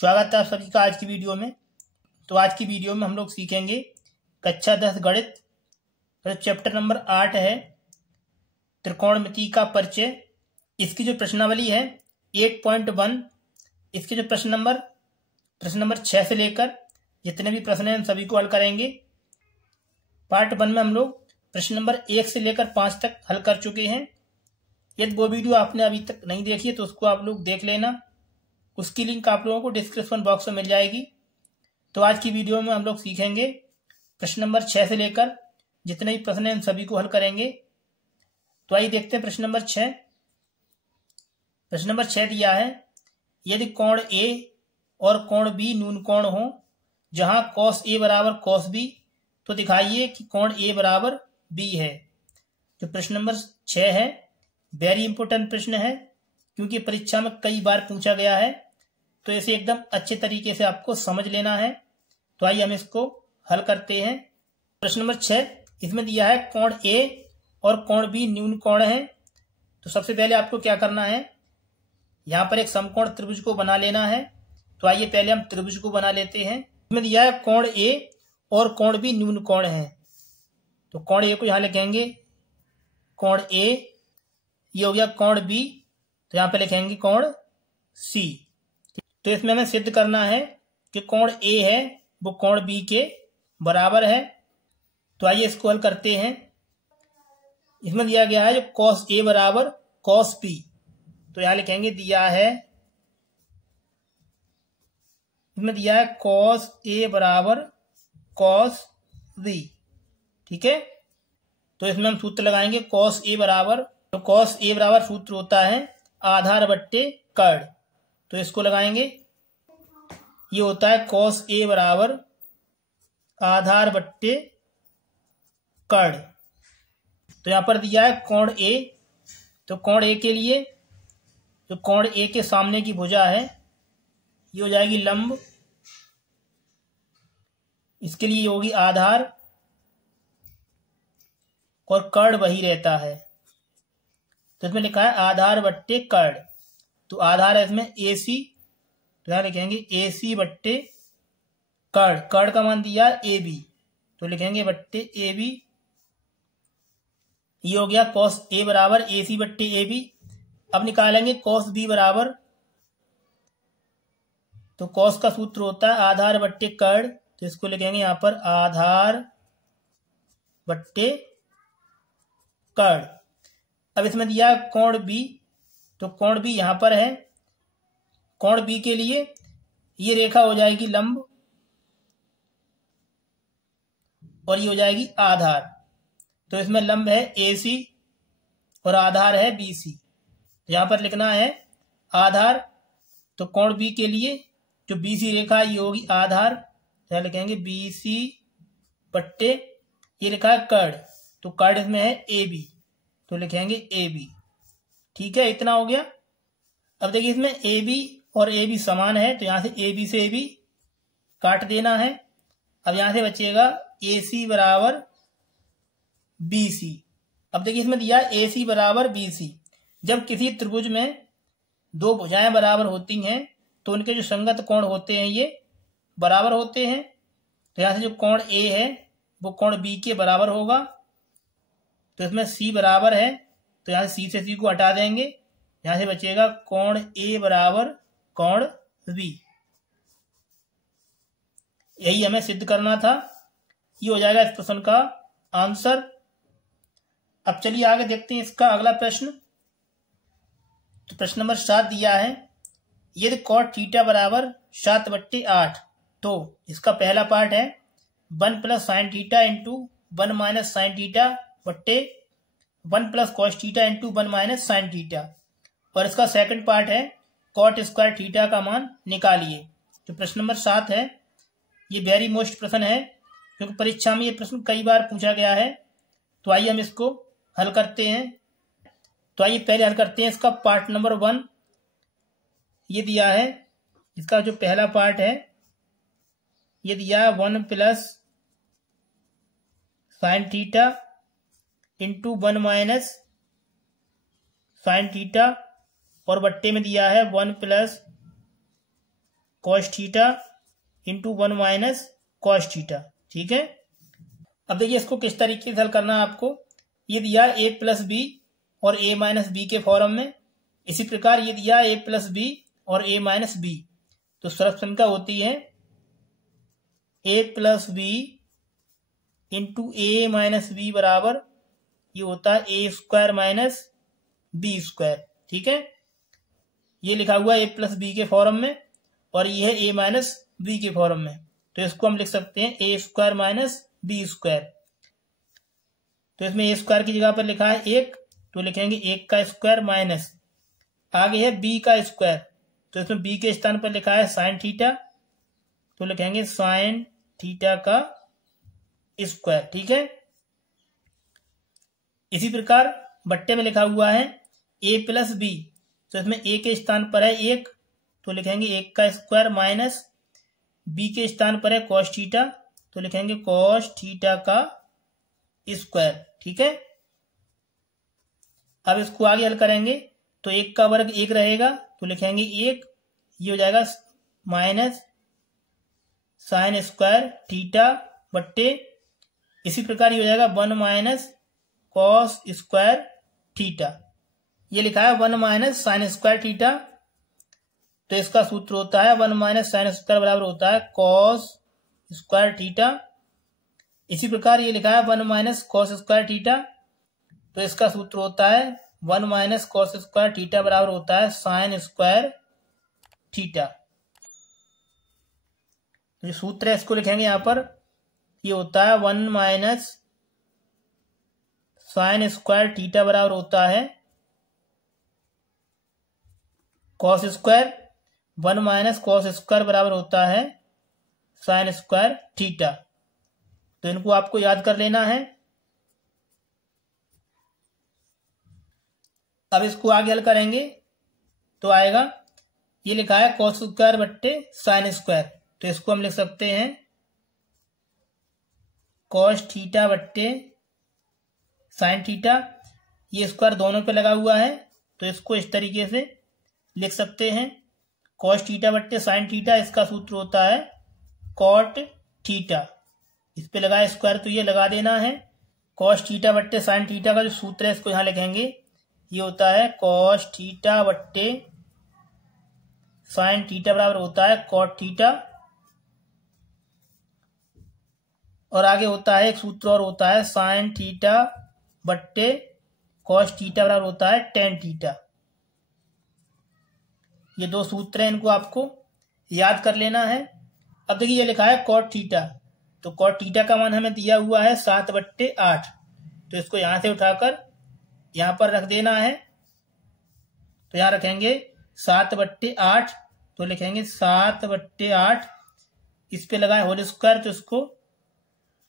स्वागत है आप सभी का आज की वीडियो में। तो आज की वीडियो में हम लोग सीखेंगे कक्षा 10 गणित, चैप्टर नंबर 8 है त्रिकोणमिति का परिचय। इसकी जो प्रश्नावली है 8.1, इसके जो प्रश्न नंबर 6 से लेकर जितने भी प्रश्न हैं हम सभी को हल करेंगे। पार्ट 1 में हम लोग प्रश्न नंबर 1 से लेकर 5 तक हल कर चुके हैं। यदि वो वीडियो आपने अभी तक नहीं देखी है तो उसको आप लोग देख लेना, उसकी लिंक आप लोगों को डिस्क्रिप्शन बॉक्स में मिल जाएगी। तो आज की वीडियो में हम लोग सीखेंगे प्रश्न नंबर 6 से लेकर जितने भी प्रश्न हैं उन सभी को हल करेंगे। तो आइए देखते हैं प्रश्न नंबर 6। प्रश्न नंबर 6 दिया है, यदि कोण ए और कोण बी न्यून कोण हो जहां cos ए बराबर cos बी, तो दिखाइए कि कोण ए बराबर बी है। तो प्रश्न नंबर 6 है, वेरी इंपोर्टेंट प्रश्न है क्योंकि परीक्षा में कई बार पूछा गया है, तो इसे एकदम अच्छे तरीके से आपको समझ लेना है। तो आइए हम इसको हल करते हैं। प्रश्न नंबर 6 इसमें दिया है कोण ए और कोण बी न्यून कोण है। तो सबसे पहले आपको क्या करना है, यहाँ पर एक समकोण त्रिभुज को बना लेना है। तो आइए पहले हम त्रिभुज को बना लेते हैं। इसमें दिया है कोण ए और कोण बी न्यून कोण है। तो कोण ए को यहाँ लिखेंगे कोण ए, ये हो गया कोण बी, तो यहाँ पे लिखेंगे कोण सी। तो इसमें हमें सिद्ध करना है कि कोण ए है वो कोण बी के बराबर है। तो आइए इसको हल करते हैं। इसमें दिया गया है जो cos ए बराबर cos बी, तो यहाँ लिखेंगे दिया है, इसमें दिया है cos ए बराबर cos बी। ठीक है, तो इसमें हम सूत्र लगाएंगे cos ए बराबर, तो cos ए बराबर सूत्र होता है आधार बट्टे कर्ण। तो इसको लगाएंगे, ये होता है cos ए बराबर आधार बट्टे कर्ण। तो यहाँ पर दिया है कोण ए, तो कोण ए के लिए जो कोण ए के सामने की भुजा है ये हो जाएगी लंब, इसके लिए होगी आधार और कर्ण वही रहता है। तो इसमें लिखा है आधार बट्टे कर्ण, तो आधार है इसमें AC, तो यहाँ लिखेंगे AC बट्टे कर्ण। कर्ण का मान दिया AB, तो लिखेंगे बट्टे AB। ये हो गया cos A बराबर AC बट्टे AB। अब निकालेंगे cos B बराबर, तो cos का सूत्र होता है आधार बट्टे कर्ण, तो इसको लिखेंगे यहाँ पर आधार बट्टे कर्ण। अब इसमें दिया है कोण B, तो कोण B यहाँ पर है। कोण B के लिए ये रेखा हो जाएगी लंब और ये हो जाएगी आधार। तो इसमें लंब है AC और आधार है BC। तो यहाँ पर लिखना है आधार, तो कोण B के लिए जो BC रेखा ये होगी आधार, तो यहाँ लिखेंगे BC बट्टे ये लिखा है कर्ण, तो कर्ण इसमें है AB, तो लिखेंगे AB। ठीक है, इतना हो गया। अब देखिए इसमें AB और AB समान है, तो यहाँ से AB से AB काट देना है। अब यहाँ से बचेगा AC बराबर BC। अब देखिए इसमें दिया AC बराबर BC। जब किसी त्रिभुज में दो भुजाएं बराबर होती हैं तो उनके जो संगत कोण होते हैं ये बराबर होते हैं। तो यहाँ से जो कोण A है वो कोण B के बराबर होगा। तो इसमें C बराबर है, तो यहाँ से C से C को हटा देंगे, यहाँ से बचेगा कोण A बराबर कोण B। यही हमें सिद्ध करना था। ये हो जाएगा इस प्रश्न का आंसर। अब चलिए आगे देखते हैं इसका अगला प्रश्न। तो प्रश्न नंबर 7 दिया है, यदि cot थीटा बराबर 7/8, तो इसका पहला पार्ट है 1 + sin theta into 1 - sin theta बट्टे 1 + cos theta into 1 - sin theta, और इसका सेकंड पार्ट है cot स्क्वायर थीटा का मान निकालिए। तो प्रश्न नंबर 7 है, ये वेरी मोस्ट प्रश्न है क्योंकि परीक्षा में ये प्रश्न कई बार पूछा गया है। तो आइए हम इसको हल करते हैं। तो आइए पहले हल करते हैं इसका पार्ट नंबर 1। ये दिया है, इसका जो पहला पार्ट है ये दिया है 1 + sin theta into 1 - sin theta, और बट्टे में दिया है 1 + cos theta into 1 minus cos theta. ठीक है, अब देखिए इसको किस तरीके से हल करना है आपको। ये दिया ए प्लस बी और ए माइनस बी के फॉर्म में, इसी प्रकार ये दिया ए प्लस बी और ए माइनस बी, तो सर्वसंख्या होती है ए प्लस बी इंटू ए माइनस बी बराबर ये होता है ए स्क्वायर माइनस बी स्क्वायर। ठीक है, ये लिखा हुआ है ए प्लस बी के फॉर्म में और ये है ए माइनस बी के फॉर्म में, तो इसको हम लिख सकते हैं ए स्क्वायर माइनस बी स्क्वायर। तो इसमें ए स्क्वायर की जगह पर लिखा है 1, तो लिखेंगे 1 का स्क्वायर माइनस आगे है बी का स्क्वायर, तो इसमें बी के स्थान पर लिखा है साइन थीटा, तो लिखेंगे साइन थीटा का स्क्वायर। ठीक है, इसी प्रकार बट्टे में लिखा हुआ है ए प्लस बी, तो इसमें ए के स्थान पर है 1, तो लिखेंगे 1 का स्क्वायर माइनस बी के स्थान पर है कॉस थीटा, तो लिखेंगे कॉस थीटा का स्क्वायर। ठीक है, अब इसको आगे हल करेंगे तो 1 का वर्ग 1 रहेगा, तो लिखेंगे 1, ये हो जाएगा माइनस साइन स्क्वायर थीटा बट्टे इसी प्रकार ये हो जाएगा 1 माइनस कॉस स्क्वायर थीटा। ये लिखा है 1 माइनस साइन स्क्वायर थीटा, तो इसका सूत्र होता है 1 माइनस साइन स्क्वायर बराबर होता है कॉस स्क्वायर थीटा। इसी प्रकार ये लिखा है 1 माइनस कॉस स्क्वायर थीटा, तो इसका सूत्र होता है 1 माइनस कॉस स्क्वायर थीटा बराबर होता है साइन स्क्वायर थीटा। जो सूत्र है इसको लिखेंगे यहां पर, ये होता है 1 माइनस साइन स्क्वायर थीटा बराबर होता है cos square, 1 minus cos square बराबर होता है साइन स्क्वायर थीटा। तो इनको आपको याद कर लेना है। अब इसको आगे हल करेंगे तो आएगा, ये लिखा है कॉस स्क्वायर बट्टे साइन स्क्वायर, तो इसको हम लिख सकते हैं कॉस थीटा बट्टे साइन थीटा। ये स्क्वायर दोनों पे लगा हुआ है, तो इसको इस तरीके से लिख सकते हैं कॉस थीटा बट्टे साइन थीटा, इसका सूत्र होता है कॉट थीटा। इस पे लगा स्क्वायर तो ये लगा देना है। कॉस थीटा बट्टे साइन थीटा का जो सूत्र है इसको यहां लिखेंगे, ये होता है कॉस थीटा बट्टे साइन थीटा बराबर होता है कॉट थीटा, और आगे होता है एक सूत्र और होता है साइन थीटा बट्टे कॉस थीटा बराबर होता है टेन थीटा। ये दो सूत्र हैं, इनको आपको याद कर लेना है। अब देखिए ये लिखा है कॉट थीटा, तो कॉट थीटा का मान हमें दिया हुआ है 7/8, तो इसको यहां से उठाकर यहां पर रख देना है, तो यहां रखेंगे 7/8, तो लिखेंगे 7/8, इस पे लगाए होल स्क्वायर, तो इसको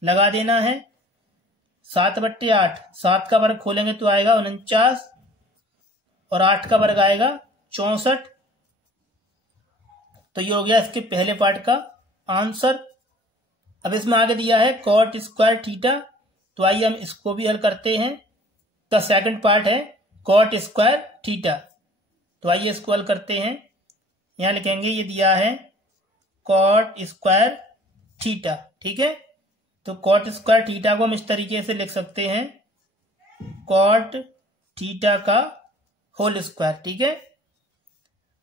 लगा देना है 7/8। 7 का वर्ग खोलेंगे तो आएगा 49 और 8 का वर्ग आएगा 64। तो ये हो गया इसके पहले पार्ट का आंसर। अब इसमें आगे दिया है कॉट स्क्वायर थीटा, तो आइए हम इसको भी हल करते हैं। का सेकंड पार्ट है कॉट स्क्वायर थीटा, तो आइए इसको हल करते हैं। यहां लिखेंगे ये दिया है कॉट स्क्वायर थीटा। ठीक है, तो कॉट स्क्वायर थीटा को हम इस तरीके से लिख सकते हैं कॉट थीटा का होल स्क्वायर। ठीक है,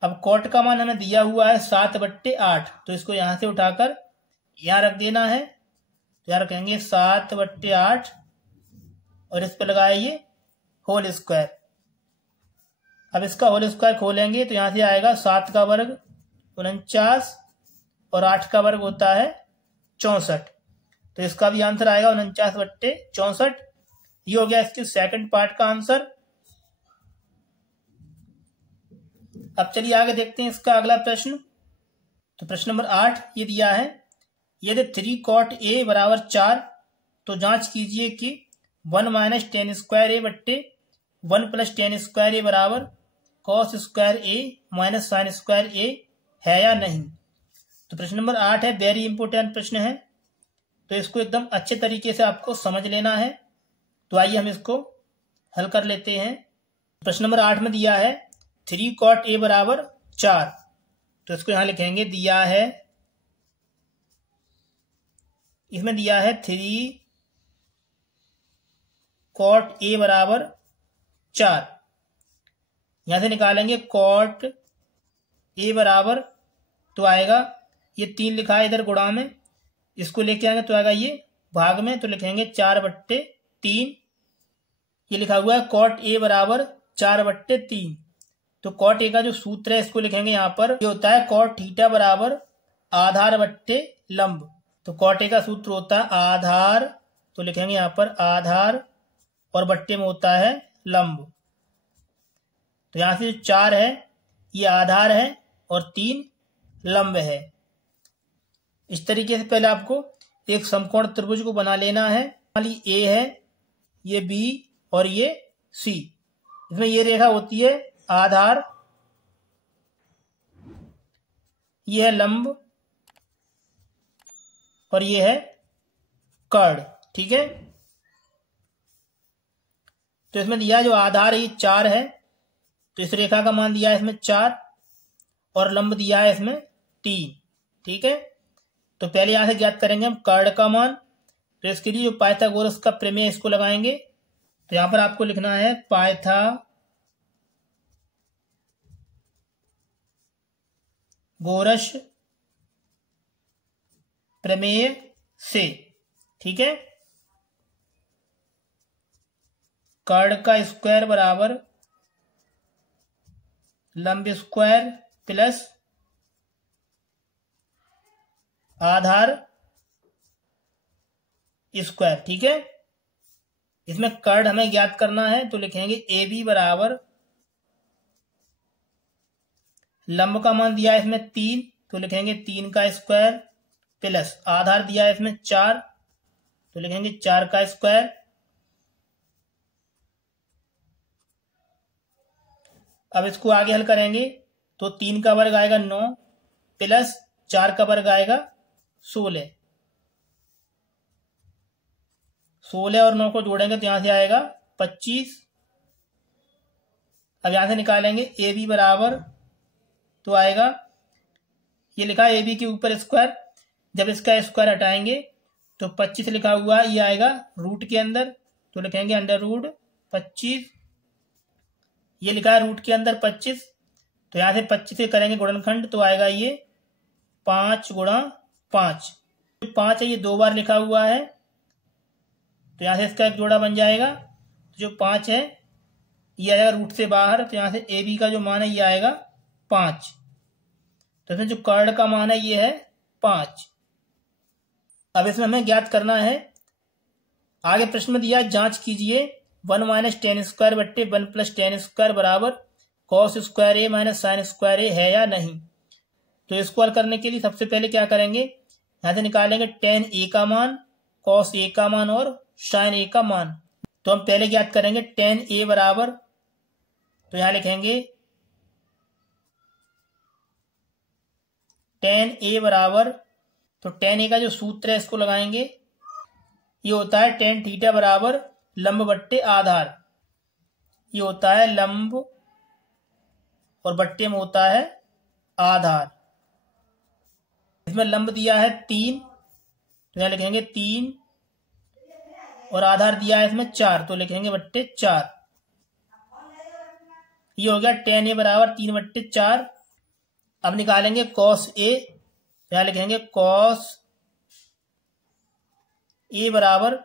अब कॉट का मान हमें दिया हुआ है 7/8, तो इसको यहां से उठाकर यहां रख देना है, तो यहां रखेंगे 7/8 और इस पर लगाइए होल स्क्वायर। अब इसका होल स्क्वायर खोलेंगे तो यहां से आएगा 7 का वर्ग 49 और 8 का वर्ग होता है 64, तो इसका भी आंसर आएगा 49/64। ये हो गया इसके सेकंड पार्ट का आंसर। अब चलिए आगे देखते हैं इसका अगला प्रश्न। तो प्रश्न नंबर 8 ये दिया है, यदि 3 cot a बराबर 4, तो जांच कीजिए कि 1 माइनस टेन स्क्वायर ए बट्टे 1 प्लस टेन स्क्वायर ए बराबर कॉस स्क्वायर ए माइनस साइन स्क्वायर ए है या नहीं। तो प्रश्न नंबर 8 है, वेरी इंपोर्टेंट प्रश्न है, तो इसको एकदम अच्छे तरीके से आपको समझ लेना है। तो आइए हम इसको हल कर लेते हैं। प्रश्न नंबर 8 में दिया है 3 cot a बराबर 4, तो इसको यहां लिखेंगे, दिया है, इसमें दिया है 3 cot A बराबर 4। यहां से निकालेंगे cot A बराबर, तो आएगा ये 3 लिखा है इधर गुणा में, इसको लेके आएंगे तो आएगा ये भाग में, तो लिखेंगे 4/3। ये लिखा हुआ है cot A बराबर 4/3। तो cot A का जो सूत्र है इसको लिखेंगे यहाँ पर, ये होता है cot थीटा बराबर आधार बट्टे लंब। तो cot A का सूत्र होता है आधार, तो लिखेंगे यहाँ पर आधार, और बट्टे में होता है लंब। तो यहां से जो 4 है ये आधार है और 3 लंब है। इस तरीके से पहले आपको एक समकोण त्रिभुज को बना लेना है। ए है, ये बी और ये सी। इसमें ये रेखा होती है आधार, ये है लंब और ये है कर्ण। ठीक है, तो इसमें दिया जो आधार है ये 4 है, तो इस रेखा का मान दिया है इसमें 4 और लंब दिया है इसमें 3। ठीक है, तो पहले यहां से ज्ञात करेंगे हम कर्ण का मान। तो इसके लिए जो पाइथागोरस का प्रमेय इसको लगाएंगे। तो यहां पर आपको लिखना है पाइथागोरस प्रमेय से। ठीक है, कर्ण का स्क्वायर बराबर लंब स्क्वायर प्लस आधार स्क्वायर। ठीक है, इसमें कर्ण हमें ज्ञात करना है, तो लिखेंगे ए बी बराबर लंब का मान दिया है इसमें 3, तो लिखेंगे 3 का स्क्वायर प्लस आधार दिया है इसमें 4, तो लिखेंगे 4 का स्क्वायर। अब इसको आगे हल करेंगे तो 3 का वर्ग आएगा 9 प्लस 4 का वर्ग आएगा 16। 16 और 9 को जोड़ेंगे तो यहां से आएगा 25। अब यहां से निकालेंगे ए बी बराबर, तो आएगा ये लिखा है ए बी के ऊपर स्क्वायर, जब इसका स्क्वायर हटाएंगे तो 25 लिखा हुआ है, ये आएगा रूट के अंदर, तो लिखेंगे अंडर रूट 25। ये लिखा है रूट के अंदर 25, तो यहां से 25 से करेंगे गुणनखंड, तो आएगा ये 5 गुणा 5। 5 है ये 2 बार लिखा हुआ है, तो यहां से इसका एक जोड़ा बन जाएगा। तो जो 5 है ये आएगा रूट से बाहर, तो यहां से ए बी का जो मान है ये आएगा 5। तो इसमें जो कर्ण का मान है ये है 5। अब इसमें हमें ज्ञात करना है, आगे प्रश्न में दिया जांच कीजिए 1 माइनस टेन स्क्वायर बट्टे 1 प्लस टेन स्क्वायर बराबर कॉस स्क्वायर ए माइनस साइन स्क्वायर ए है या नहीं। तो इसको हल करने के लिए सबसे पहले क्या करेंगे, यहां से निकालेंगे टेन ए का मान, कॉस ए का मान और साइन ए का मान। तो हम पहले ज्ञात करेंगे टेन ए बराबर, तो यहां लिखेंगे टेन ए बराबर, तो टेन ए का जो सूत्र है इसको लगाएंगे, ये होता है टेन थीटा बराबर लंब बट्टे आधार। ये होता है लंब और बट्टे में होता है आधार। इसमें लंब दिया है 3, तो यहां लिखेंगे 3 और आधार दिया है इसमें 4, तो लिखेंगे बट्टे 4। ये हो गया टेन ए बराबर 3/4। अब निकालेंगे कॉस ए, यहां लिखेंगे कॉस ए बराबर,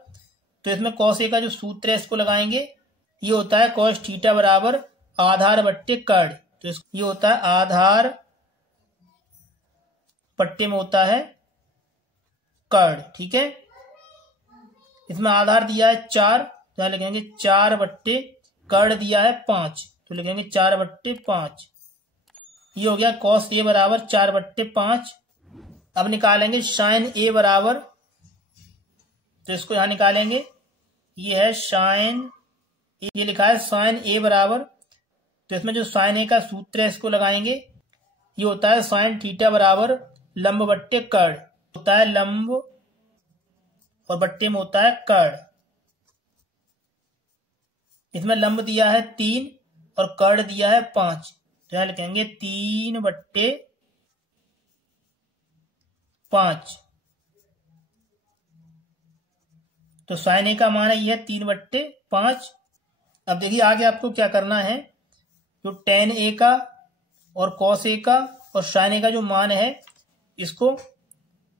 तो इसमें कॉस ए का जो सूत्र है इसको लगाएंगे, ये होता है कॉस थीटा बराबर आधार बट्टे कर्ण। तो ये होता है आधार बट्टे में होता है कर्ण। ठीक है, इसमें आधार दिया है 4, तो यहां लिखेंगे 4 बट्टे कर्ण दिया है 5, तो लिखेंगे 4/5। ये हो गया कॉस ए बराबर 4/5। अब निकालेंगे साइन ए बराबर, तो इसको यहां निकालेंगे, ये है साइन, ये लिखा है साइन ए बराबर, तो इसमें जो साइन ए का सूत्र है इसको लगाएंगे, ये होता है साइन थीटा बराबर लंब बट्टे कर्ण। होता है लंब और बट्टे में होता है कर्ण। इसमें लंब दिया है 3 और कर्ण दिया है 5, तो यहां लिखेंगे 3/5। 5। तो साइन ए का मान है यह 3/5। अब देखिए आगे आपको क्या करना है, जो टेन ए का और कॉस ए का और साइन ए का जो मान है, इसको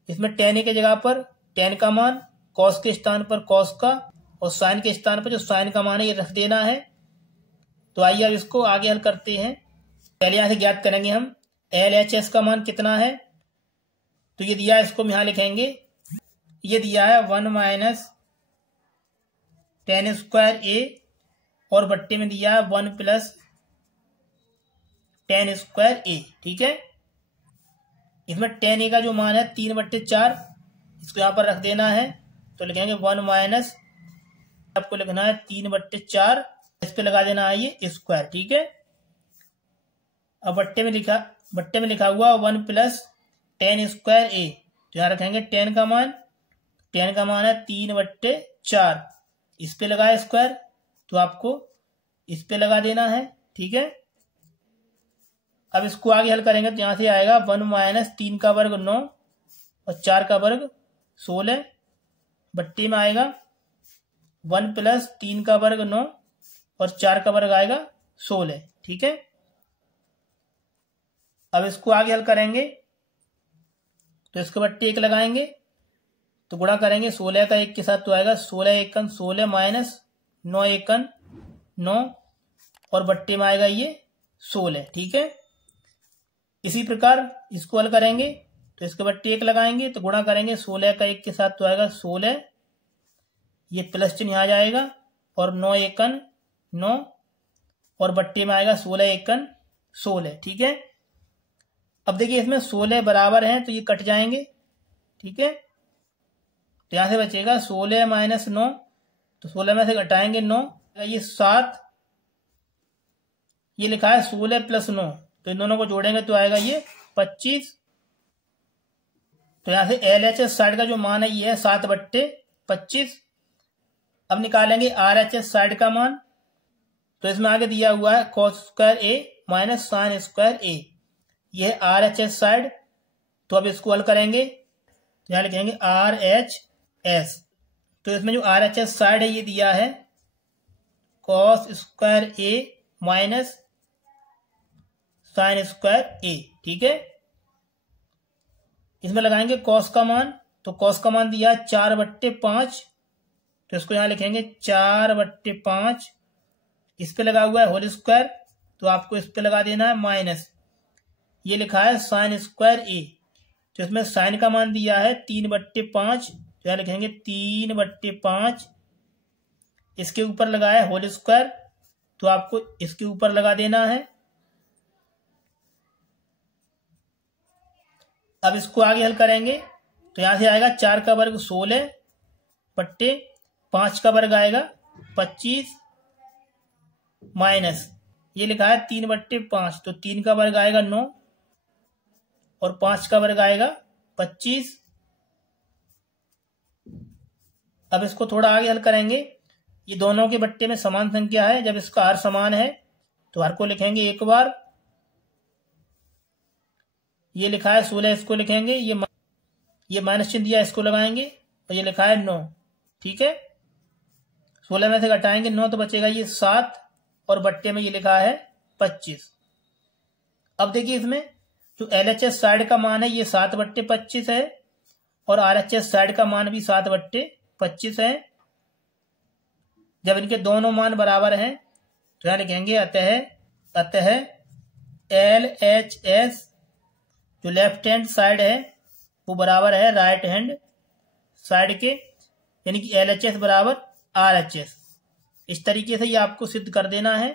इसमें टेन ए के जगह पर टेन का मान, कॉस के स्थान पर कॉस का और साइन के स्थान पर जो साइन का मान है ये रख देना है। तो आइए अब इसको आगे हल करते हैं। पहले यहां से ज्ञात करेंगे हम LHS का मान कितना है। तो ये दिया है, इसको हम यहां लिखेंगे। ये दिया है 1 माइनस टेन स्क्वायर ए और बट्टे में दिया है 1 प्लस टेन स्क्वायर ए। ठीक है, इसमें टेन ए का जो मान है 3/4, इसको यहां पर रख देना है। तो लिखेंगे 1 माइनस, आपको लिखना है 3/4, इस पे लगा देना है ये स्क्वायर। ठीक है, अब बट्टे में लिखा हुआ 1 प्लस टेन स्क्वायर ए। तो यहां रखेंगे टेन का मान है 3/4, इस पे लगाए स्क्वायर, तो आपको इस पे लगा देना है। ठीक है, अब इसको आगे हल करेंगे तो यहां से आएगा 1 माइनस 3 का वर्ग 9 और 4 का वर्ग 16, बट्टे में आएगा 1 प्लस 3 का वर्ग 9 और 4 का वर्ग आएगा 16। ठीक है, अब इसको आगे हल करेंगे तो इसके बट्टे 1 लगाएंगे, तो गुणा करेंगे 16 का 1 के साथ, तो आएगा 16 एकन 16 माइनस 9 एकन 9 और बट्टे में आएगा ये 16। ठीक है, इसी प्रकार इसको हल करेंगे तो इसके बट्टे 1 लगाएंगे, तो गुणा करेंगे 16 का 1 के साथ, तो आएगा 16, ये प्लस चिन्ह यहाँ जाएगा और 9 एकन 9 और बट्टे में आएगा 16 एकन 16। ठीक है, अब देखिए इसमें 16 बराबर हैं तो ये कट जाएंगे। ठीक है, तो यहां से बचेगा 16 माइनस 9, तो 16 में से घटाएंगे 9, ये 7, ये लिखा है 16 प्लस 9, तो इन दोनों को जोड़ेंगे तो आएगा ये 25। तो यहां से LHS साइड का जो मान है ये है 7/25। अब निकालेंगे RHS साइड का मान, तो इसमें आगे दिया हुआ है cos स्क्वायर ए माइनस साइन स्क्वायर ए, ये है RHS साइड। तो अब इसको हल करेंगे तो यहां लिखेंगे RHS। तो इसमें जो RHS साइड है ये दिया है cos स्क्वायर ए माइनस साइन स्क्वायर ए। ठीक है, इसमें लगाएंगे cos का मान, तो cos का मान दिया है 4/5, तो इसको यहां लिखेंगे 4/5, इस पे लगा हुआ है होल स्क्वायर, तो आपको इस पे लगा देना है माइनस, ये लिखा है साइन स्क्वायर ए, तो इसमें साइन का मान दिया है 3/5, तो यहां लिखेंगे 3/5, इसके ऊपर लगाया होल स्क्वायर, तो आपको इसके ऊपर लगा देना है। अब इसको आगे हल करेंगे तो यहां से आएगा 4 का वर्ग 16 बट्टे 5 का वर्ग आएगा 25 माइनस, ये लिखा है 3/5, तो 3 का वर्ग आएगा 9 और 5 का वर्ग आएगा 25। अब इसको थोड़ा आगे हल करेंगे, ये दोनों के बट्टे में समान संख्या है, जब इसका हर समान है तो हर को लिखेंगे एक बार, ये लिखा है 16, इसको लिखेंगे, ये माइनस चिन्ह दिया इसको लगाएंगे और ये लिखा है 9। ठीक है, 16 में से घटाएंगे 9 तो बचेगा ये 7 और बट्टे में ये लिखा है 25। अब देखिए इसमें जो LHS साइड का मान है ये 7/25 है और RHS साइड का मान भी 7/25 है। जब इनके दोनों मान बराबर हैं तो यहां लिखेंगे अतः LHS जो लेफ्ट हैंड साइड है वो बराबर है राइट हैंड साइड के, यानी कि LHS बराबर RHS। इस तरीके से ये आपको सिद्ध कर देना है,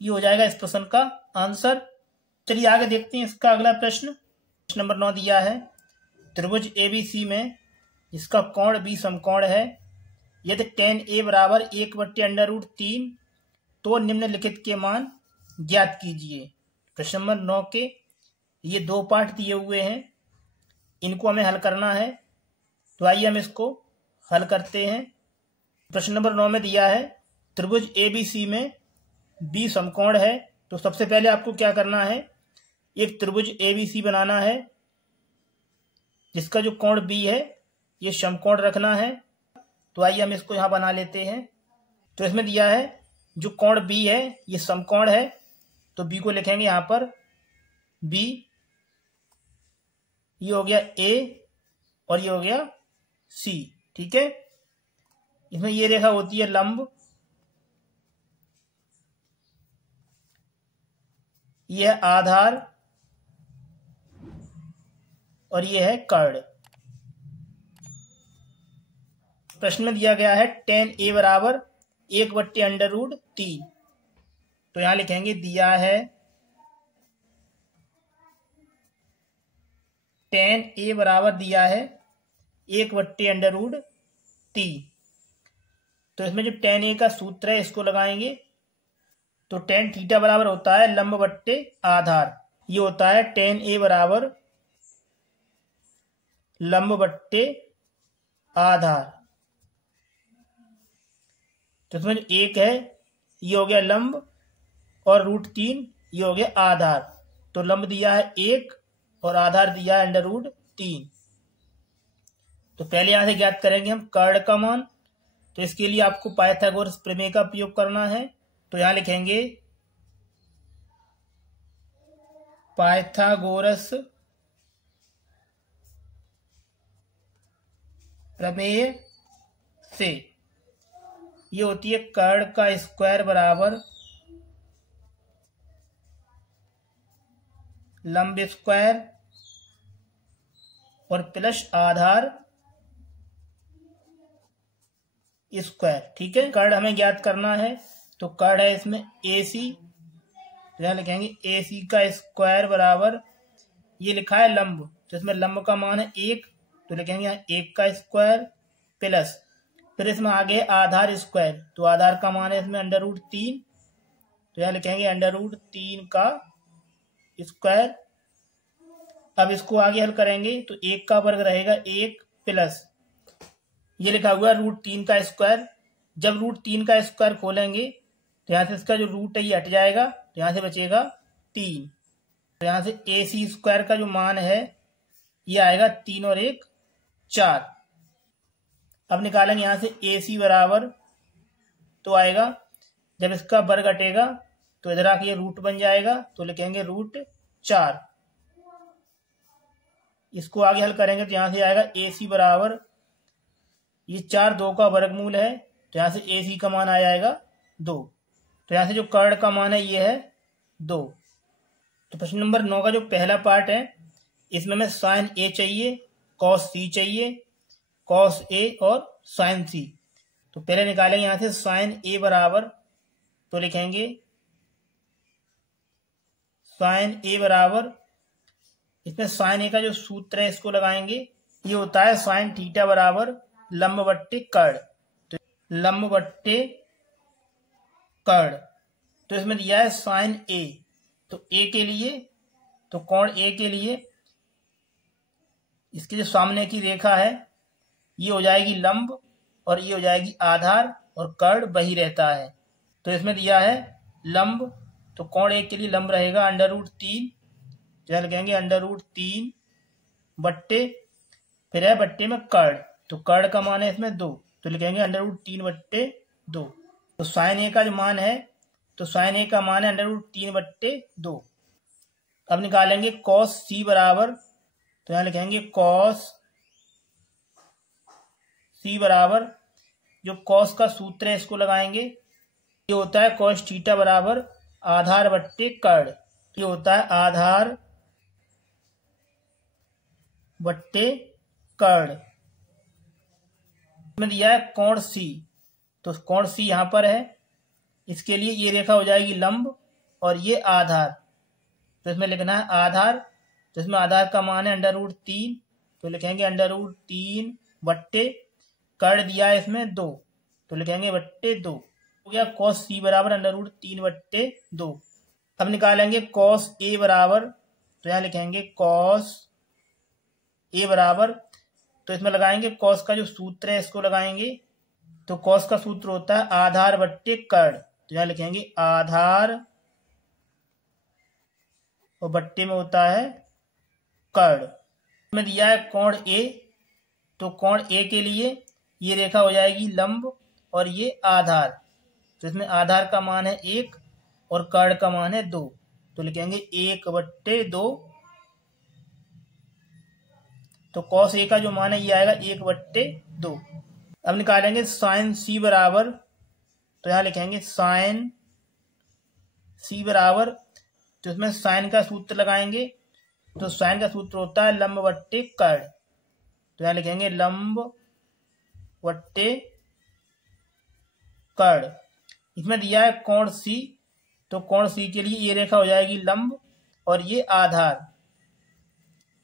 ये हो जाएगा इस प्रश्न का आंसर। चलिए आगे देखते हैं इसका अगला प्रश्न। प्रश्न नंबर 9 दिया है, त्रिभुज ABC में जिसका कोण B समकोण है, यदि tan A बराबर 1/√3 तो निम्नलिखित के मान ज्ञात कीजिए। प्रश्न नंबर 9 के ये 2 पार्ट दिए हुए हैं, इनको हमें हल करना है, तो आइए हम इसको हल करते हैं। प्रश्न नंबर 9 में दिया है त्रिभुज ABC में B समकोण है, तो सबसे पहले आपको क्या करना है, एक त्रिभुज ABC बनाना है। जिसका जो कोण बी है ये समकोण रखना है। तो आइए हम इसको यहाँ बना लेते हैं। तो इसमें दिया है जो कोण बी है ये समकोण है, तो बी को लिखेंगे यहाँ पर बी, ये हो गया ए और ये हो गया सी। ठीक है, इसमें ये रेखा होती है लंब, ये है आधार और ये है कर्ण। प्रश्न में दिया गया है tan a बराबर 1/√3। तो यहां लिखेंगे दिया है tan a बराबर दिया है 1/√3। तो इसमें जो tan a का सूत्र है इसको लगाएंगे। तो tan थीटा बराबर होता है लंब बट्टे आधार। ये होता है tan a बराबर लंब बट्टे आधार। तो इसमें जो 1 है ये हो गया लंब और √3 ये हो गया आधार। तो लंब दिया है 1 और आधार दिया है √3। तो पहले यहां से ज्ञात करेंगे हम कर्ण का मान। तो इसके लिए आपको पाइथागोरस प्रमेय का प्रयोग करना है। तो यहां लिखेंगे पाइथागोरस प्रमेय से ये होती है कर्ण का स्क्वायर बराबर लंब स्क्वायर और प्लस आधार स्क्वायर। ठीक है, कर्ण हमें ज्ञात करना है। तो कर्ण है इसमें AC, तो यहां लिखेंगे AC का स्क्वायर बराबर ये लिखा है लंब, तो इसमें लंब का मान है 1, तो लिखेंगे यहाँ 1 का स्क्वायर प्लस, फिर इसमें आगे आधार स्क्वायर, तो आधार का मान है इसमें √3, तो यहाँ लिखेंगे √3 का स्क्वायर। अब इसको आगे हल करेंगे तो 1 का वर्ग रहेगा 1 प्लस ये लिखा हुआ √3 का स्क्वायर। जब √3 का स्क्वायर खोलेंगे तो यहाँ से इसका जो रूट है ये हट जाएगा, तो यहाँ से बचेगा 3। तो यहाँ से AC स्क्वायर का जो मान है ये आएगा 3 और 1 4। अब निकालेंगे यहाँ से AC बराबर, तो आएगा जब इसका वर्ग हटेगा तो इधर आके ये रूट बन जाएगा, तो लिखेंगे √4। इसको आगे हल करेंगे तो यहाँ से आएगा AC बराबर ये 4 2 का वर्गमूल है, तो यहाँ से AC का मान आ जाएगा 2। तो यहाँ से जो कर्ण का मान है ये है 2। तो प्रश्न नंबर 9 का जो पहला पार्ट है इसमें हमें sin A चाहिए, cos C चाहिए, cos A और sin C। तो पहले निकालेंगे यहाँ से sin A बराबर, तो लिखेंगे sin A बराबर, इसमें sin A का जो सूत्र है इसको लगाएंगे। ये होता है sin थीटा बराबर लंब बट्टे कर्ण, तो लंब बट्टे कर्ण। तो इसमें दिया है sin A, तो A के लिए, तो कोण A के लिए इसके जो सामने की रेखा है ये हो जाएगी लंब और ये हो जाएगी आधार और कर्ण वही रहता है। तो इसमें दिया है लंब, तो कोण A के लिए लंब रहेगा √3, तो लिखेंगे √3 बट्टे, फिर है बट्टे में कर्ण, तो कर्ण का मान है इसमें 2, तो लिखेंगे √3 बट्टे 2। तो sin A का जो मान है, तो sin A का मान है √3 बट्टे 2। अब निकालेंगे cos C बराबर, तो यहाँ लिखेंगे cos C बराबर, जो cos का सूत्र है इसको लगाएंगे। ये होता है cos थीटा बराबर आधार बट्टे कर्ण, ये होता है आधार बट्टे कर्ण। में दिया है कोण C, तो कोण C यहां पर है, इसके लिए ये रेखा हो जाएगी लंब और ये आधार, तो इसमें लिखना है आधार, तो इसमें आधार का मान है √3, तो लिखेंगे √3 बट्टे कर्ण दिया है इसमें 2, तो लिखेंगे बट्टे 2। हो गया cos C बराबर √3 बट्टे 2। अब निकालेंगे cos A बराबर, तो यहाँ लिखेंगे cos A बराबर, तो इसमें लगाएंगे cos का जो सूत्र है इसको लगाएंगे। तो cos का सूत्र होता है आधार बट्टे कर्ण, तो यहाँ लिखेंगे आधार और बट्टे में होता है कर्ण। में दिया है कोण ए, तो कोण ए के लिए ये रेखा हो जाएगी लंब और ये आधार। तो इसमें आधार का मान है 1 और कर्ण का मान है 2, तो लिखेंगे 1/2। तो कॉस ए का जो मान है ये आएगा 1/2। अब निकालेंगे साइन सी बराबर, तो यहां लिखेंगे साइन सी बराबर, तो इसमें साइन का सूत्र लगाएंगे। तो साइन का सूत्र होता है लंब बट्टे कर्ण, तो यहां लिखेंगे लंब बट्टे कर्ण। इसमें दिया है कोण सी, तो कोण सी के लिए ये रेखा हो जाएगी लंब और ये आधार।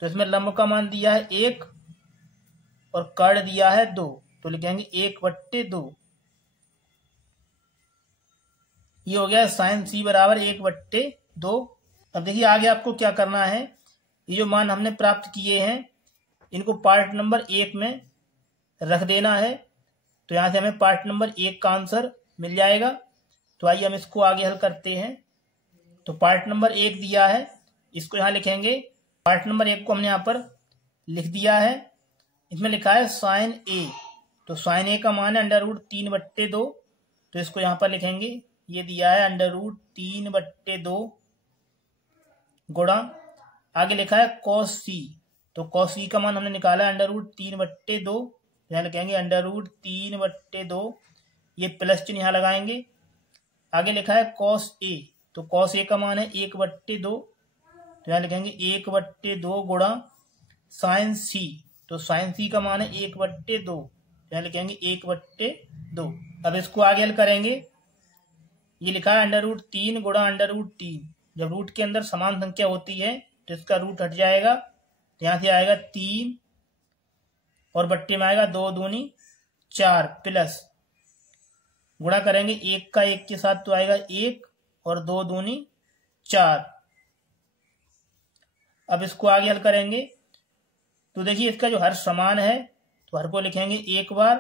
तो इसमें लंब का मान दिया है 1 और कर्ण दिया है 2, तो लिखेंगे 1/2। ये हो गया साइन सी बराबर 1/2। अब देखिए आगे आपको क्या करना है। ये जो मान हमने प्राप्त किए हैं इनको पार्ट नंबर 1 में रख देना है। तो यहां से हमें पार्ट नंबर 1 का आंसर मिल जाएगा। तो आइए हम इसको आगे हल करते हैं। तो पार्ट नंबर 1 दिया है, इसको यहां लिखेंगे। पार्ट नंबर 1 को हमने यहां पर लिख दिया है। इसमें लिखा है साइन ए, तो साइन ए का मान है √3/2, तो इसको यहां पर लिखेंगे। ये दिया है √3/2 गुणा, आगे लिखा है कॉस सी, तो कॉस सी का मान हमने निकाला है √3/2, यहाँ लिखेंगे √3/2, ये प्लस चिन्ह यहाँ लगाएंगे। आगे लिखा है कॉस ए, तो कॉस ए का मान है 1/2, तो यहाँ लिखेंगे 1/2 गुणा साइन सी, तो साइन सी का मान है 1/2, यहाँ लिखेंगे 1/2। अब इसको आगे हल करेंगे। ये लिखा है √3 गुणा √3, जब रूट के अंदर समान संख्या होती है तो इसका रूट हट जाएगा, तो यहाँ से आएगा 3 और बट्टे में आएगा 2 दूनी 4 प्लस, गुणा करेंगे 1 का 1 के साथ तो आएगा 1 और 2 दूनी 4। अब इसको आगे हल करेंगे। तो देखिए इसका जो हर समान है तो हर को लिखेंगे एक बार।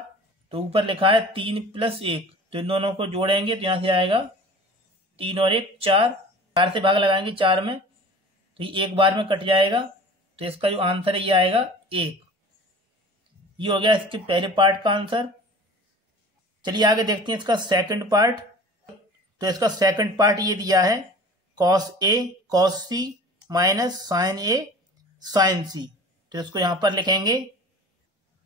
तो ऊपर लिखा है 3 + 1, तो इन दोनों को जोड़ेंगे तो यहां से आएगा 3 और 1 4, 4 से भाग लगाएंगे 4 में, तो ये एक बार में कट जाएगा। तो इसका जो आंसर है ये आएगा 1। ये हो गया इसके पहले पार्ट का आंसर। चलिए आगे देखते हैं इसका सेकंड पार्ट। तो इसका सेकंड पार्ट ये दिया है cos A cos C minus sine A sine C, तो इसको यहां पर लिखेंगे।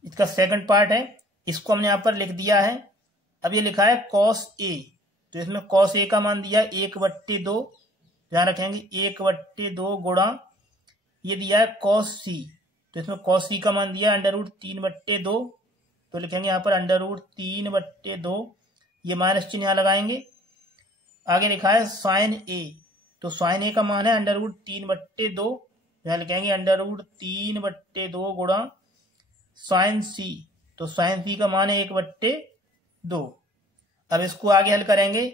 इसका सेकंड पार्ट है, इसको हमने यहां पर लिख दिया है। अब ये लिखा है cos A, तो इसमें cos A का मान दिया है 1/2, ध्यान रखेंगे 1/2 गुणा, ये दिया है cos C, तो इसमें cos C का मान दिया है √3/2, तो लिखेंगे यहाँ पर √3/2, ये माइनस चिन्ह यहाँ लगाएंगे। आगे लिखा है साइन A, तो साइन A का मान है √3/2, यहाँ लिखेंगे √3/2 गुणा साइन C, तो साइन C का मान है 1/2। अब इसको आगे हल करेंगे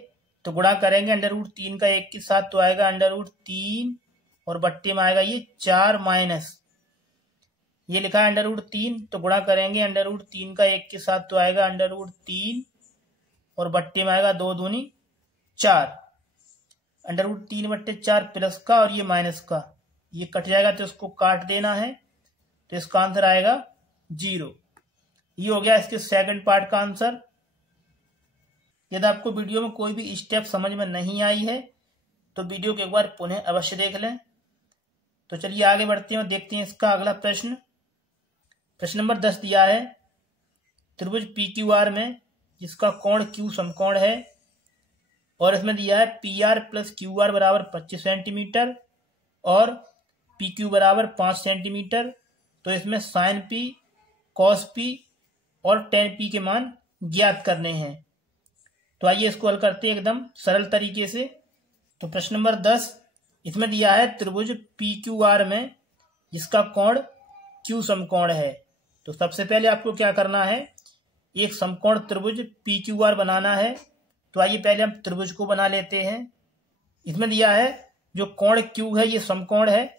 तो गुणा करेंगे √3 का 1 के साथ तो आएगा √3 और बट्टे में आएगा ये 4 माइनस, ये लिखा है √3, तो गुणा करेंगे √3 का 1 के साथ तो आएगा √3 और बट्टे में आएगा 2 दूनी 4, √3/4 प्लस का और ये माइनस का, ये कट जाएगा तो इसको काट देना है, तो इसका आंसर आएगा 0। ये हो गया इसके सेकंड पार्ट का आंसर। यदि आपको वीडियो में कोई भी स्टेप समझ में नहीं आई है तो वीडियो को एक बार पुनः अवश्य देख लें। तो चलिए आगे बढ़ते हैं और देखते हैं इसका अगला प्रश्न। प्रश्न नंबर 10 दिया है त्रिभुज PQR में जिसका कोण Q समकोण है और इसमें दिया है PR + QR बराबर 25 सेंटीमीटर और PQ बराबर 5 सेंटीमीटर। तो इसमें साइन P cos P और tan P के मान ज्ञात करने हैं। तो आइए इसको हल करते हैं एकदम सरल तरीके से। तो प्रश्न नंबर 10, इसमें दिया है त्रिभुज PQR में जिसका कोण Q समकोण है। तो सबसे पहले आपको क्या करना है, एक समकोण त्रिभुज PQR बनाना है। तो आइए पहले हम त्रिभुज को बना लेते हैं। इसमें दिया है जो कोण Q है ये समकोण है,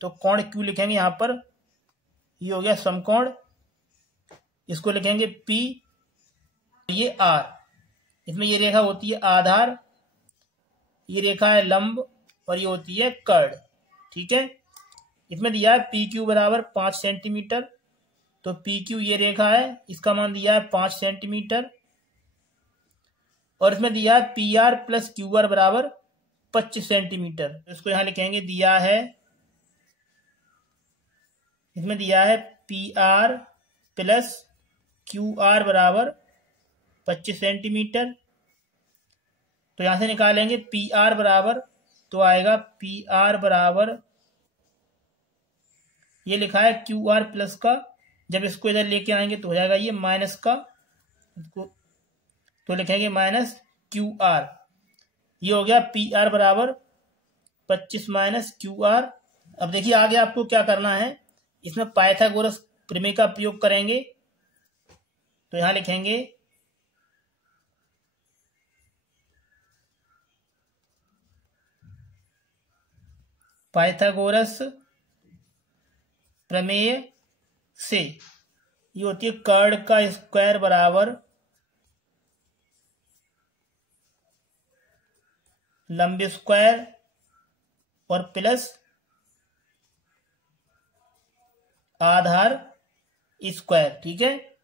तो कोण Q लिखेंगे यहां पर, ये हो गया समकोण, इसको लिखेंगे P, ये R। इसमें ये रेखा होती है आधार, ये रेखा है लंब और ये होती है कर्ण। ठीक है, इसमें दिया है पी क्यू बराबर 5 सेंटीमीटर, तो पी क्यू ये रेखा है, इसका मान दिया है 5 सेंटीमीटर। और इसमें दिया है P R plus Q R बराबर 25 सेंटीमीटर। इसको यहां लिखेंगे, दिया है, इसमें दिया है P R plus Q R बराबर 25 सेंटीमीटर। तो यहां से निकालेंगे पी आर बराबर, तो आएगा पी आर बराबर, ये लिखा है क्यू आर प्लस का, जब इसको इधर लेके आएंगे तो हो जाएगा ये माइनस का, तो लिखेंगे माइनस क्यू आर। ये हो गया पी आर बराबर 25 माइनस क्यू आर। अब देखिए आगे आपको क्या करना है, इसमें पाइथागोरस प्रमेय का प्रयोग करेंगे। तो यहां लिखेंगे पाइथागोरस प्रमेय से, ये होती है कर्ड का स्क्वायर बराबर लंब स्क्वायर और प्लस आधार स्क्वायर। ठीक है,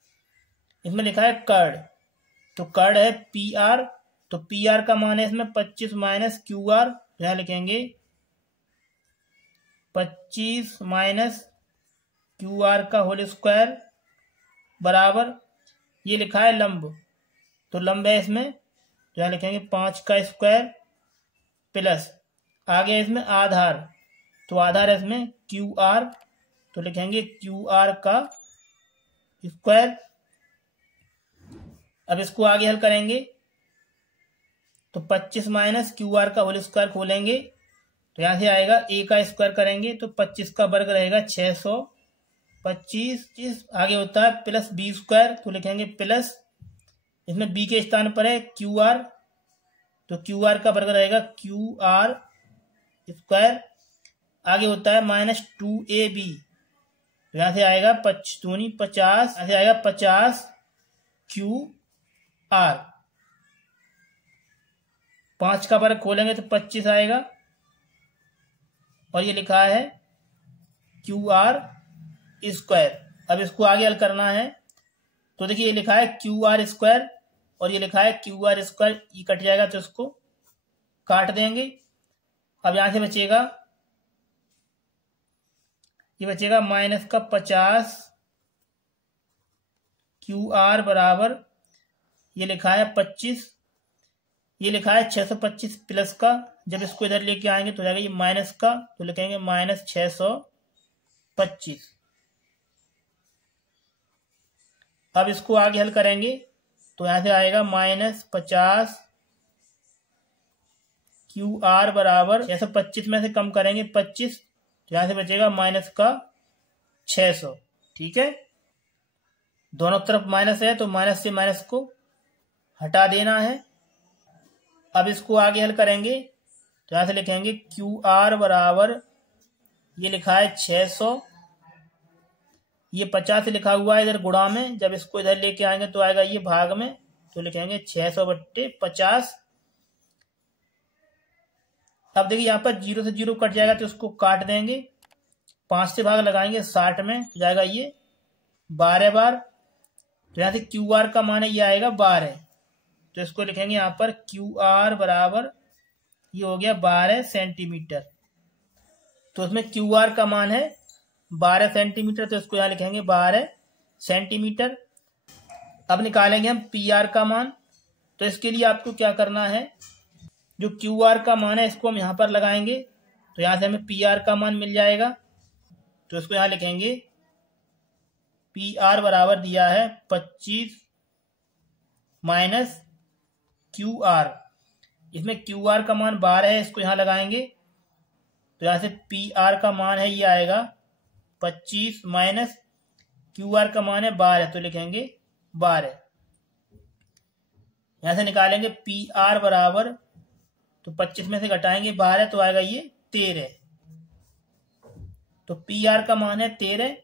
इसमें लिखा है कर्ड, तो कर्ड है पी आर, तो पी आर का मान है इसमें 25 माइनस क्यू आर। यहां लिखेंगे 25 माइनस क्यू आर का होल स्क्वायर बराबर, ये लिखा है लंब, तो लंब है इसमें, तो यहां लिखेंगे 5 का स्क्वायर प्लस आगे इसमें आधार, तो आधार है इसमें क्यू आर, तो लिखेंगे क्यू आर का स्क्वायर। अब इसको आगे हल करेंगे तो 25 माइनस क्यू आर का होल स्क्वायर खोलेंगे, तो यहां से आएगा ए का स्क्वायर करेंगे तो 25 का वर्ग रहेगा 625, आगे होता है प्लस बी स्क्वायर, तो लिखेंगे प्लस, इसमें बी के स्थान पर है क्यू आर, तो क्यू आर का वर्ग रहेगा क्यू आर स्क्वायर। आगे होता है माइनस 2ab, तो यहां से आएगा 50, यहां से आएगा 50 क्यू आर, 5 का वर्ग खोलेंगे तो 25 आएगा, और ये लिखा है क्यू आर स्क्वायर। अब इसको आगे हल करना है, तो देखिए ये लिखा है क्यू आर स्क्वायर और ये लिखा है क्यू आर स्क्वायर, ये कट जाएगा तो इसको काट देंगे। अब यहां से बचेगा, ये बचेगा माइनस का 50 क्यू आर बराबर, ये लिखा है 25, ये लिखा है 625 प्लस का, जब इसको इधर लेके आएंगे तो हो जाएगा ये माइनस का, तो लिखेंगे माइनस 625। अब इसको आगे हल करेंगे तो यहां से आएगा माइनस 50 क्यू आर बराबर 625 में से कम करेंगे 25, तो यहां से बचेगा माइनस का 600। ठीक है, दोनों तरफ माइनस है तो माइनस से माइनस को हटा देना है। अब इसको आगे हल करेंगे तो यहां से लिखेंगे क्यू आर बराबर, ये लिखा है 600, ये 50 लिखा हुआ है इधर गुणा में, जब इसको इधर लेके आएंगे तो आएगा ये भाग में, तो लिखेंगे 600/50। अब देखिए यहाँ पर 0 से 0 कट जाएगा तो इसको काट देंगे, 5 से भाग लगाएंगे 60 में, तो जाएगा ये 12 बार, तो यहाँ से क्यू आर का मान है ये आएगा 12, तो इसको लिखेंगे यहाँ पर क्यू आर बराबर, ये हो गया 12 सेंटीमीटर, तो इसमें क्यू आर का मान है 12 सेंटीमीटर, तो इसको यहाँ लिखेंगे 12 सेंटीमीटर। अब निकालेंगे हम पी आर का मान, तो इसके लिए आपको क्या करना है, जो क्यू आर का मान है इसको हम यहाँ पर लगाएंगे, तो यहाँ से हमें पी आर का मान मिल जाएगा, तो इसको यहाँ लिखेंगे पी आर बराबर दिया है 25 माइनस क्यू आर, इसमें क्यू आर का मान 12 है, इसको यहाँ लगाएंगे, तो यहाँ से पी आर का मान है ये आएगा 25 माइनस क्यू आर का मान है 12, तो लिखेंगे 12। यहां से निकालेंगे पी आर बराबर, तो 25 में से घटाएंगे 12 तो आएगा ये 13, तो पी आर का मान है 13,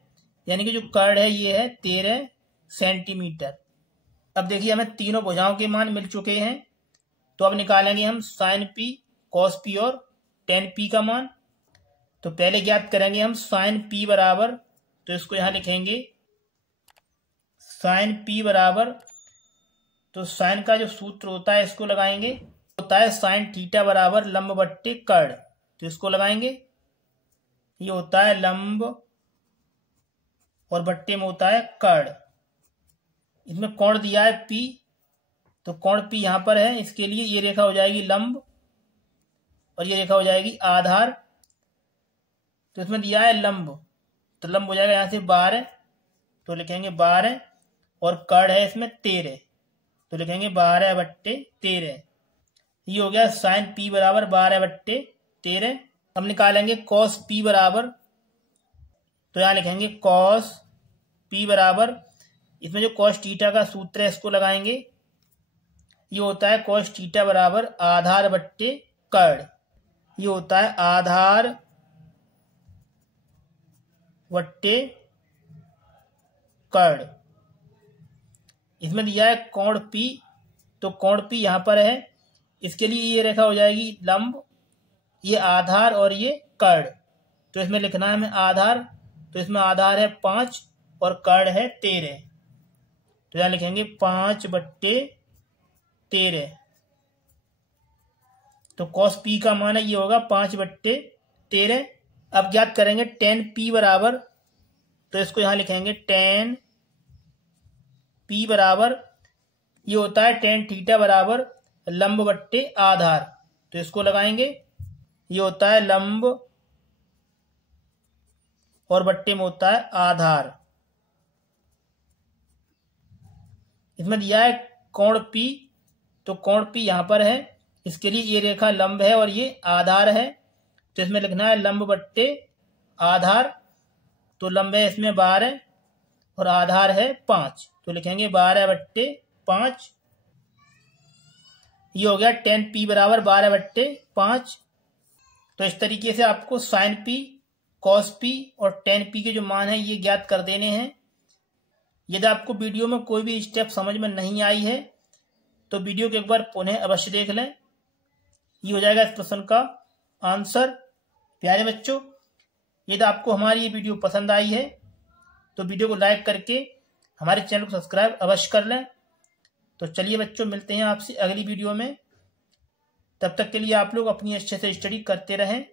यानी कि जो कर्ड है ये है 13 सेंटीमीटर। अब देखिए हमें तीनों भुजाओं के मान मिल चुके हैं, तो अब निकालेंगे हम साइन पी, कॉस पी और टेन पी का मान। तो पहले ज्ञात करेंगे हम साइन पी बराबर, तो इसको यहाँ लिखेंगे साइन पी बराबर, तो साइन का जो सूत्र होता है इसको लगाएंगे, होता है साइन थीटा बराबर लंब बट्टे कर्ण, तो इसको लगाएंगे। ये होता है लंब और बट्टे में होता है कर्ण। इसमें कोण दिया है पी, तो कोण पी यहां पर है, इसके लिए ये रेखा हो जाएगी लंब और ये रेखा हो जाएगी आधार। तो इसमें दिया है लंब, तो लंब हो जाएगा यहां से 12, तो लिखेंगे 12, और कर्ण है इसमें 13, तो लिखेंगे 12/13। ये हो गया साइन पी बराबर 12/13। हम निकालेंगे कॉस पी बराबर, तो यहाँ लिखेंगे कॉस पी बराबर, इसमें जो कॉस थीटा का सूत्र है इसको लगाएंगे। ये होता है कॉस थीटा बराबर आधार बट्टे कर्ण। ये होता है आधार बट्टे कर्ण। इसमें दिया है कोण पी, तो कोण पी यहां पर है, इसके लिए ये रेखा हो जाएगी लंब, ये आधार और ये कर्ण। तो इसमें लिखना है हमें आधार, तो इसमें आधार है 5 और कर्ण है 13, तो यहां लिखेंगे 5/13। तो कॉस पी का मान है ये होगा 5/13। अब ज्ञात करेंगे टेन पी बराबर, तो इसको यहां लिखेंगे टेन पी बराबर, ये होता है टेन थीटा बराबर लंब बट्टे आधार, तो इसको लगाएंगे। ये होता है लंब और बट्टे में होता है आधार। इसमें दिया है कोण पी, तो कोण पी यहां पर है, इसके लिए ये रेखा लंब है और ये आधार है, तो इसमें लिखना है लंब बट्टे आधार। तो लंब है इसमें 12 और आधार है 5, तो लिखेंगे 12/5। ये हो गया टेन पी बराबर 12/5। तो इस तरीके से आपको साइन पी, कॉस पी और टेन पी के जो मान है ये ज्ञात कर देने हैं। यदि आपको वीडियो में कोई भी स्टेप समझ में नहीं आई है तो वीडियो को एक बार पुनः अवश्य देख लें। ये हो जाएगा इस प्रश्न का आंसर। प्यारे बच्चों, यदि आपको हमारी ये वीडियो पसंद आई है तो वीडियो को लाइक करके हमारे चैनल को सब्सक्राइब अवश्य कर लें। तो चलिए बच्चों, मिलते हैं आपसे अगली वीडियो में। तब तक के लिए आप लोग अपनी अच्छे से स्टडी करते रहें।